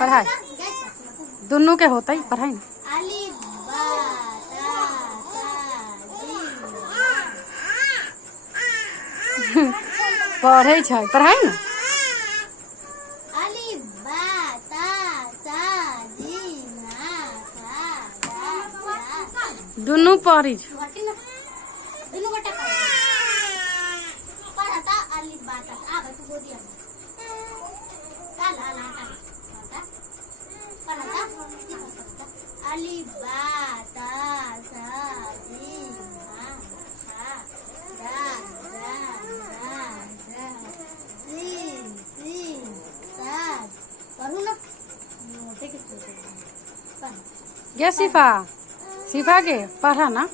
पढ़ाई दोनों के होता ही पढ़ाई ना। पढ़े छै पढ़ाई ना। दोनों पढ़ी गे शिफा शिफा के पढ़ा ना।